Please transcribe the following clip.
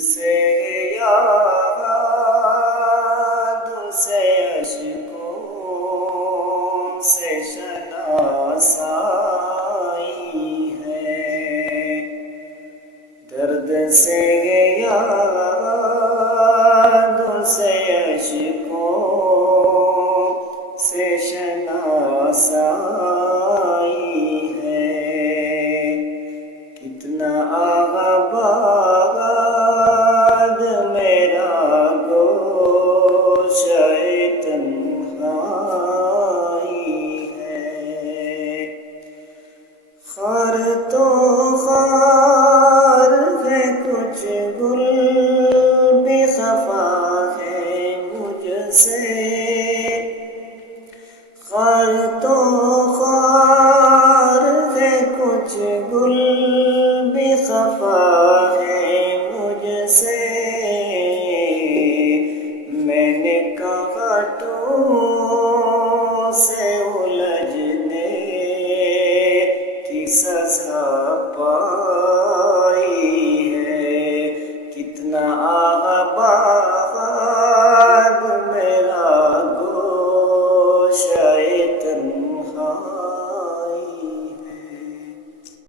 سے یاد سے اشکوں سے شناسائی ہے، درد سے یاد سے اشکوں سے شناسائی ہے، کتنا آباد میرا گوشہ تنہائی ہے، خار تو خار ہے کچھ گل بھی خفا ہے مجھ سے، خار تو خار ہے کچھ گل بھی خفا ہے مجھ سے، میں نے کہا تو سے